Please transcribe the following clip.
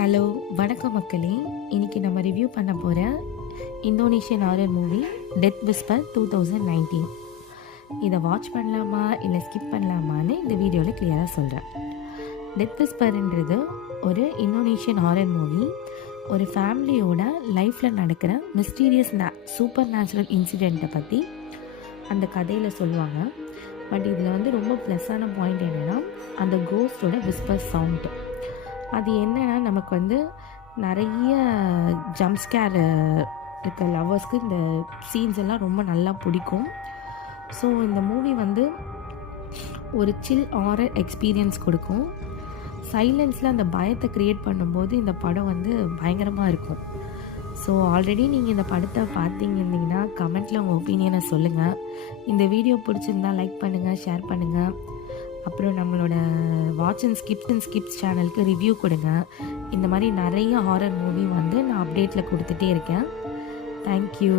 Hello வணக்கம் மக்களே. இன்றைக்கி நம்ம ரிவ்யூ பண்ண போகிற Indonesian horror movie death whisper 2019. இதை வாட்ச் பண்ணலாமா இல்லை ஸ்கிப் பண்ணலாமான்னு இந்த வீடியோவில் கிளியராக சொல்கிறேன். டெத் விஸ்பர்ன்றது ஒரு இந்தோனேஷியன் ஹாரர் மூவி. ஒரு ஃபேமிலியோட லைஃப்பில் நடக்கிற மிஸ்டீரியஸ் சூப்பர் நேச்சுரல் இன்சிடெண்ட்டை பற்றி அந்த கதையில் சொல்லுவாங்க. பட் இதில் ரொம்ப ப்ளஸ்ஸான பாயிண்ட் என்னென்னா அந்த கோஸ்டோட விஸ்பர் சவுண்டு. அது என்னென்னா நமக்கு நிறைய ஜம்ப் ஸ்கேர் இருக்க லவ்வர்ஸ்க்கு இந்த சீன்ஸ் எல்லாம் ரொம்ப நல்லா பிடிக்கும். ஸோ இந்த மூவி ஒரு சில் ஹாரர் எக்ஸ்பீரியன்ஸ் கொடுக்கும். சைலன்ஸில் அந்த பயத்தை க்ரியேட் பண்ணும்போது இந்த படம் பயங்கரமாக இருக்கும். ஸோ ஆல்ரெடி நீங்கள் இந்த படத்தை பார்த்தீங்கன்னா கமெண்ட்டில் உங்கள் ஒப்பீனியனை சொல்லுங்கள். இந்த வீடியோ பிடிச்சிருந்தா லைக் பண்ணுங்கள், ஷேர் பண்ணுங்கள். அப்புறம் நம்மளோட வாட்ச் அண்ட் ஸ்கிப்ஸ் சேனலுக்கு ரிவ்யூ கொடுங்க. இந்த மாதிரி நிறைய ஹாரர் மூவி நான் அப்டேட்டில் கொடுத்துட்டே இருக்கேன். தேங்க்யூ.